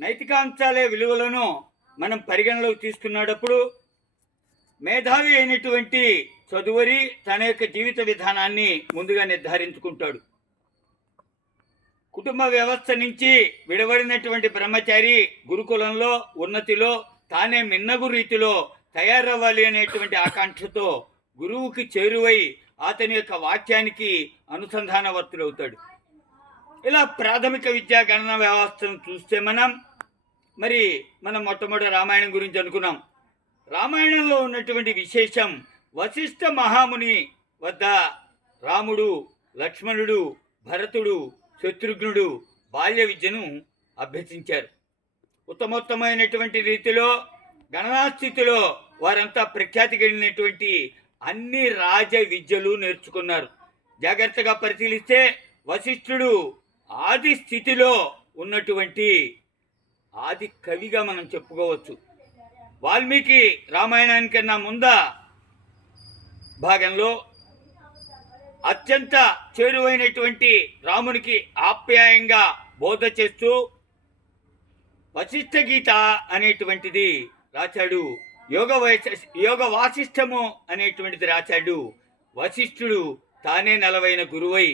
నైతికాంశాలే విలువలను మనం పరిగణలోకి తీసుకున్నప్పుడు మేధావి అయినటువంటి చదువరి తన యొక్క జీవిత విధానాన్ని ముందుగా నిర్ధారించుకుంటాడు. కుటుంబ వ్యవస్థ నుంచి విడబడినటువంటి బ్రహ్మచారి గురుకులంలో ఉన్నతిలో తానే మిన్నగు రీతిలో తయారవ్వాలి అనేటువంటి ఆకాంక్షతో గురువుకి చేరువై అతని యొక్క వాక్యానికి అనుసంధానవర్తుడవుతాడు. ఇలా ప్రాథమిక విద్యా గణన వ్యవస్థను చూస్తే మనం మొట్టమొదటి రామాయణం గురించి అనుకున్నాం. రామాయణంలో ఉన్నటువంటి విశేషం, వశిష్ఠ మహాముని వద్ద రాముడు, లక్ష్మణుడు, భరతుడు, శత్రుఘ్నుడు బాల్య విద్యను అభ్యసించారు. ఉత్తమోత్తమైనటువంటి రీతిలో గణనాస్థితిలో వారంతా ప్రఖ్యాతి కలిగినటువంటి అన్ని రాజ విద్యలు నేర్చుకున్నారు. జాగ్రత్తగా పరిశీలిస్తే వశిష్ఠుడు ఆది స్థితిలో ఉన్నటువంటి ఆది కవిగా మనం చెప్పుకోవచ్చు. వాల్మీకి రామాయణానికన్నా భాగంలో అత్యంత చేరువైనటువంటి రామునికి ఆప్యాయంగా బోధ చేస్తూ వశిష్ఠ గీత అనేటువంటిది రాశాడు. యోగ వాసిష్టము అనేటువంటిది రాశాడు. వశిష్ఠుడు తానే నెలవైన గురువై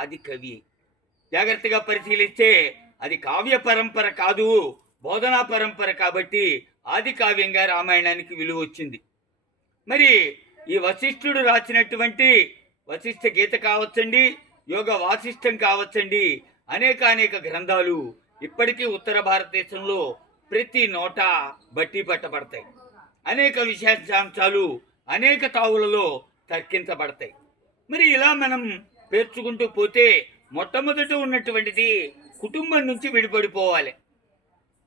ఆది కవి. జాగ్రత్తగా పరిశీలిస్తే అది కావ్య పరంపర కాదు, బోధనా పరంపర. కాబట్టి ఆది కావ్యంగా రామాయణానికి విలువ వచ్చింది. మరి ఈ వశిష్ఠుడు రాసినటువంటి వశిష్ఠ గీత కావచ్చండి, యోగ వాసిష్టం కావచ్చండి, అనేక గ్రంథాలు ఇప్పటికీ ఉత్తర భారతదేశంలో ప్రతి నోట బట్టి పట్టబడతాయి. అనేక విశేషాంశాలు అనేక తావులలో తర్కించబడతాయి. మరి ఇలా మనం పేర్చుకుంటూ పోతే మొట్టమొదట ఉన్నటువంటిది కుటుంబం నుంచి విడిపడిపోవాలి.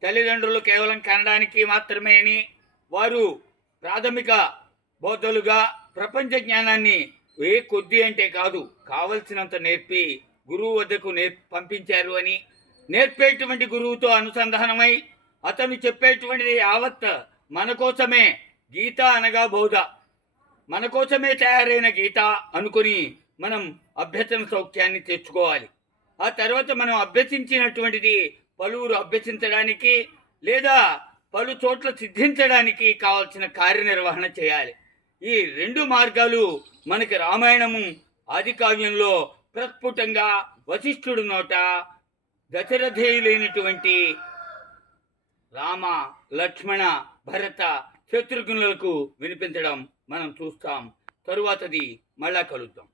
తల్లిదండ్రులు కేవలం కనడానికి మాత్రమే అని వారు ప్రాథమిక బోధలుగా ప్రపంచ జ్ఞానాన్ని కొద్ది అంటే కాదు, కావలసినంత నేర్పి గురువు వద్దకు పంపించారు అని, నేర్పేటువంటి గురువుతో అనుసంధానమై అతను చెప్పేటువంటిది యావత్ మన కోసమే, గీత అనగా బోధ మన కోసమే తయారైన గీత అనుకుని మనం అభ్యసన సౌఖ్యాన్ని తెచ్చుకోవాలి. ఆ తర్వాత మనం అభ్యసించినటువంటిది పలువురు అభ్యసించడానికి లేదా పలు చోట్ల సిద్ధించడానికి కావాల్సిన కార్యనిర్వహణ చేయాలి. ఈ రెండు మార్గాలు మనకి రామాయణము ఆది కావ్యంలో ప్రస్ఫుటంగా వశిష్ఠుడు నోట దశరథేయులైనటువంటి రామ, లక్ష్మణ, భరత, శత్రుఘ్నులకు వినిపించడం మనం చూస్తాం. తరువాతది మళ్ళా కలుద్దాం.